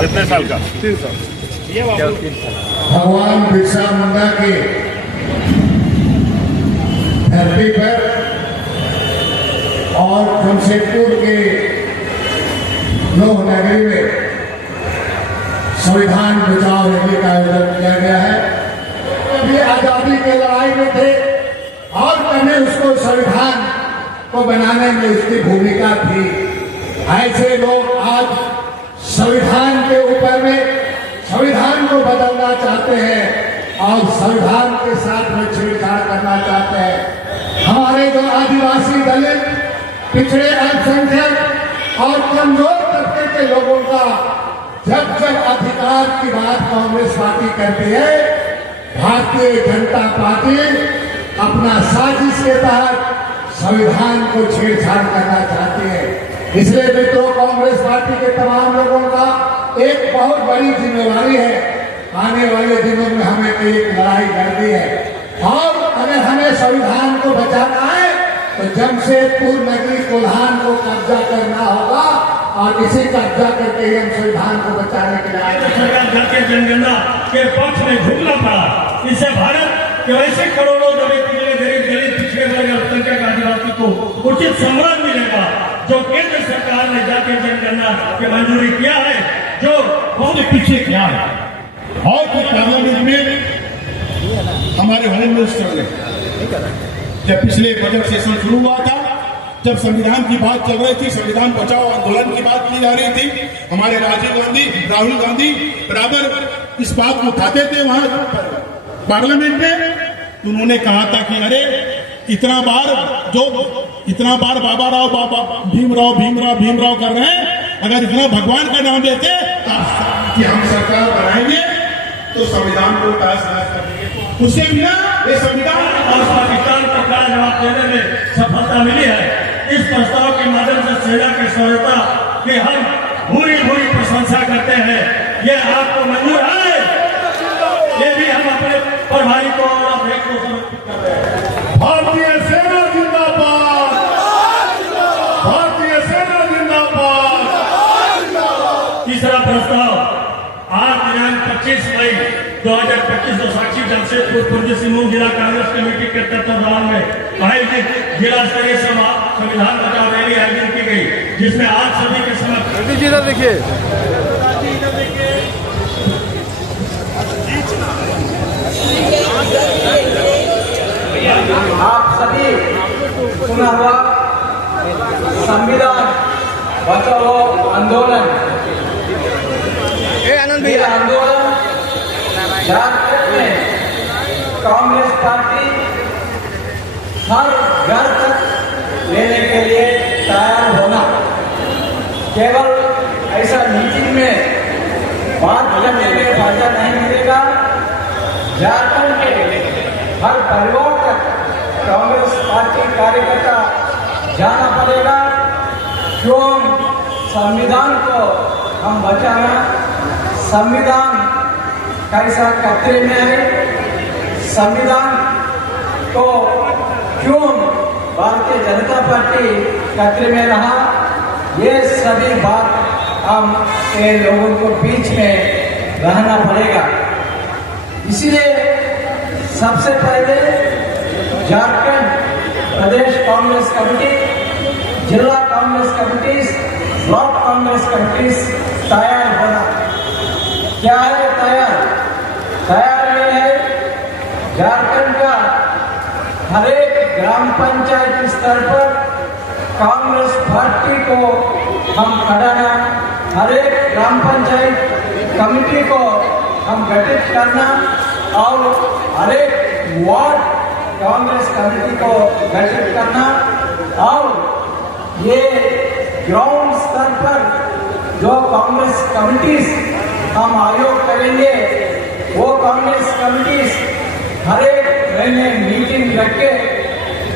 कितने साल का? 3 साल। भगवान बिरसा मुंडा के धरती पर और जमशेदपुर के लोह नगरी में संविधान बचाओ रैली का आयोजन किया गया है। अभी आजादी की लड़ाई में थे और मैंने उसको संविधान को बनाने में उसकी भूमिका थी। ऐसे लोग आज संविधान के ऊपर में संविधान को बदलना चाहते हैं और संविधान के साथ में छेड़छाड़ करना चाहते हैं। हमारे जो आदिवासी दलित पिछड़े अल्पसंख्यक और कमजोर तबके के लोगों का जब जब अधिकार की बात कांग्रेस पार्टी करती है, भारतीय जनता पार्टी अपना साजिश के तहत संविधान को छेड़छाड़ करना चाहती है। इसलिए मित्रों, कांग्रेस पार्टी के तमाम लोगों का एक बहुत बड़ी जिम्मेवारी है। आने वाले दिनों में हमें एक लड़ाई लड़नी है और अगर हमें संविधान को बचाना है तो जमशेदपुर नगरी कोल्हान को कब्जा करना होगा और इसी कब्जा करके ही हम संविधान को बचाने के लिए सरकार भारतीय जनगणना के पक्ष में झुकना पड़ा। इससे भारत के वैसे करोड़ों दलित पिछड़े वर्ग अल्पसंख्यक आदिवासी को उचित सम्मान मिलेगा जो केंद्र सरकार ने जातीय जनगणना की मंजूरी किया है, जो बहुत पीछे किया है। और तो पार्लियामेंट में हमारे होम मिनिस्टर ने जब पिछले बजट सेशन शुरू हुआ था, जब संविधान की बात चल रही थी, संविधान बचाओ आंदोलन की बात की जा रही थी, हमारे राजीव गांधी, राहुल गांधी बराबर इस बात को उठाते थे वहां पार्लियामेंट में। उन्होंने कहा था कि अरे इतना बार बाबा राव भीमराव कर रहे हैं, अगर इतना भगवान का नाम लेते कि हम सरकार बनाएंगे तो संविधान को पास कर देंगे। उससे बिना ये संविधान और पाकिस्तान को क्या जवाब देने में सफलता मिली है। इस प्रस्ताव के माध्यम से सेना की शौर्यता की हम भूरी प्रशंसा करते हैं। ये आपको मंजूर है? ये भी हम अपने प्रभारी को और अपने को समर्पित कर रहे हैं। भारतीय सेना जिंदाबाद, भारतीय सेना जिंदाबाद। तीसरा प्रस्ताव आज दिनांक 25 मई 2025 को साक्षी जमशेदपुर पूर्वी सिंहभूम जिला कांग्रेस कमेटी के तत्वावधान में आयोजित जिला स्तरीय संविधान बचाओ रैली आयोजित की गई, जिसमें आज सभी के समक्ष देखिए आप सभी सुना हुआ संविधान बचाओ आंदोलन, ये आंदोलन झारखंड में कांग्रेस पार्टी हर घर तक लेने के लिए तैयार होना, केवल ऐसा मीटिंग में बात करने में फायदा नहीं मिलेगा। झारखंड के हर परिवार तक कांग्रेस पार्टी कार्यकर्ता जाना पड़ेगा। क्यों संविधान को हम बचाना, संविधान कैसा खतरे में है, संविधान को क्यों भारतीय जनता पार्टी खतरे में रहा, ये सभी बात हम के लोगों को बीच में रहना पड़ेगा। इसलिए सबसे पहले झारखंड प्रदेश कांग्रेस कमेटी, जिला Congress committee, block Congress committee तैयार होना। क्या है तैयार ये है झारखंड का हर एक ग्राम पंचायत स्तर पर कांग्रेस पार्टी को हम खड़ाना, हर एक ग्राम पंचायत कमेटी को हम गठित करना और हर एक वार्ड कांग्रेस कमेटी को गठित करना और ये ग्राउंड स्तर पर जो कांग्रेस कमेटीज हम आयोग करेंगे, वो कांग्रेस कमेटीज हर एक महीने मीटिंग रखे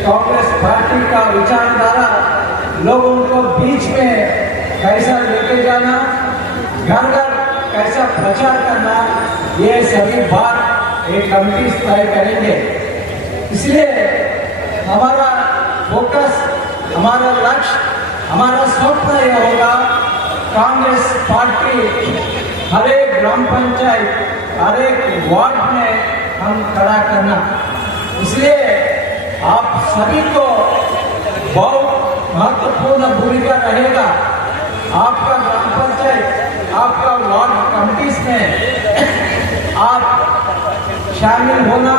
कांग्रेस पार्टी का विचारधारा लोगों को बीच में कैसा लेके जाना, घर घर कैसा प्रचार करना, ये सभी बात एक कमेटी तय करेंगे। इसलिए हमारा फोकस, हमारा लक्ष्य, हमारा स्वप्न यह होगा कांग्रेस पार्टी हर एक ग्राम पंचायत, हर एक वार्ड में हम खड़ा करना। इसलिए आप सभी को बहुत महत्वपूर्ण भूमिका रहेगा। आपका ग्राम पंचायत, आपका वार्ड कमिटीज में आप शामिल होना,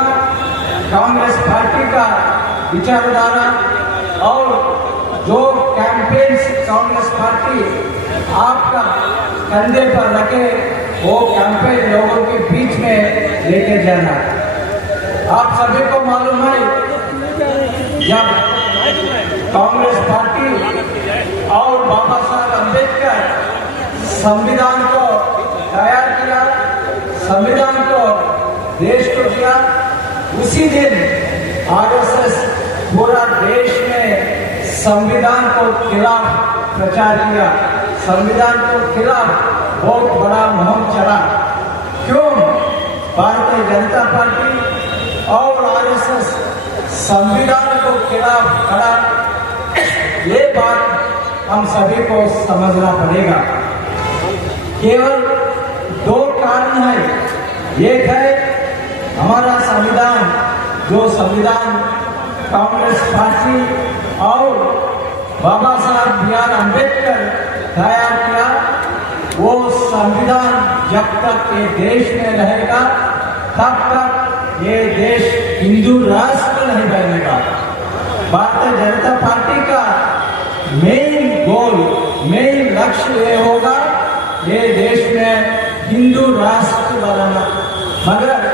कांग्रेस पार्टी का विचारधारा और जो कैंपेन्स कांग्रेस पार्टी आपका कंधे पर रखे वो कैंपेन लोगों के बीच में लेके जाना। आप सभी को मालूम है जब कांग्रेस पार्टी और बाबा साहब अम्बेडकर संविधान को तैयार किया, संविधान को देश को दिया, उसी दिन आरएसएस पूरा देश में संविधान को खिलाफ प्रचार किया, संविधान को खिलाफ बहुत बड़ा मुहिम चला। क्यों? भारतीय जनता पार्टी और आरएसएस संविधान को खिलाफ खड़ा, ये बात हम सभी को समझना पड़ेगा। केवल दो कारण है। एक है हमारा संविधान, जो संविधान कांग्रेस पार्टी और बाबा साहब बी आर अम्बेडकर तैयार किया, वो संविधान जब तक ये देश में रहेगा तब तक ये देश हिंदू राष्ट्र नहीं बनेगा। भारतीय जनता पार्टी का मेन गोल, मेन लक्ष्य ये होगा ये देश में हिंदू राष्ट्र बनाना। मगर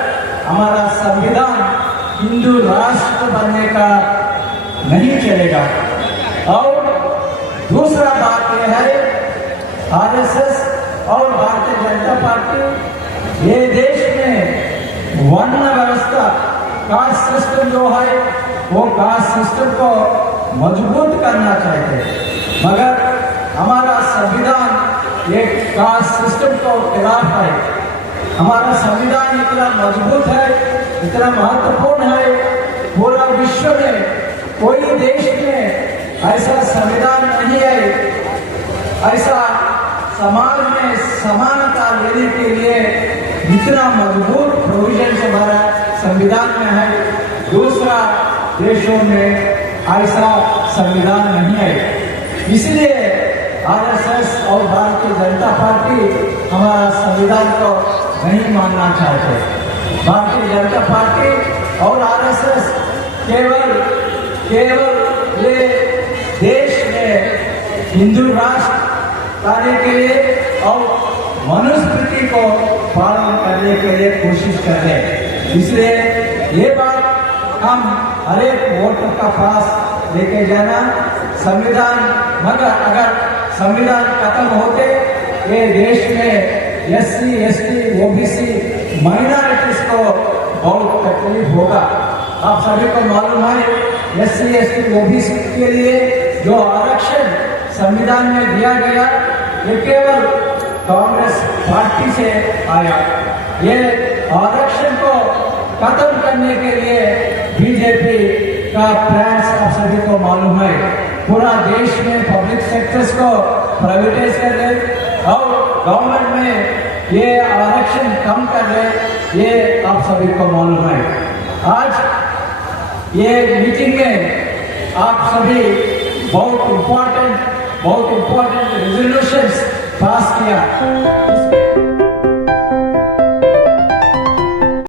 हमारा संविधान हिंदू राष्ट्र बनने का नहीं चलेगा। और दूसरा बात यह है आरएसएस और भारतीय जनता पार्टी ये देश में वर्ण व्यवस्था, कास्ट सिस्टम जो है वो कास्ट सिस्टम को मजबूत करना चाहते हैं। मगर हमारा संविधान एक कास्ट सिस्टम को खिलाफ है। हमारा संविधान इतना मजबूत है, इतना महत्वपूर्ण है, पूरा विश्व में कोई देश में ऐसा संविधान नहीं है, ऐसा समाज में समानता लेने के लिए इतना मजबूत प्रोविजन हमारा संविधान में है। दूसरा देशों में ऐसा संविधान नहीं है। इसलिए आरएसएस और भारतीय जनता पार्टी हमारा संविधान को नहीं मानना चाहते। भारतीय जनता पार्टी और आरएसएस केवल ये देश में हिंदू राष्ट्र लाने के लिए और मनुस्मृति को पालन करने के लिए कोशिश कर रहे हैं। इसलिए ये बात हम हर एक वोटर का पास लेके जाना। संविधान, मगर अगर संविधान खत्म होते ये देश में एससी, एसटी, ओबीसी माइनॉरिटीज को बहुत तकलीफ होगा। आप सभी को मालूम है एससी, एसटी, ओबीसी के लिए जो आरक्षण संविधान में दिया गया ये केवल कांग्रेस पार्टी से आया। ये आरक्षण को खत्म करने के लिए बीजेपी का प्लान आप सभी को मालूम है। पूरा देश में पब्लिक सेक्टर्स को प्राइवेटाइज कर रहे और गवर्नमेंट में ये आरक्षण कम कर रहे, ये आप सभी को मालूम है। आज ये मीटिंग में आप सभी बहुत इम्पोर्टेंट रेजोल्यूशंस पास किया।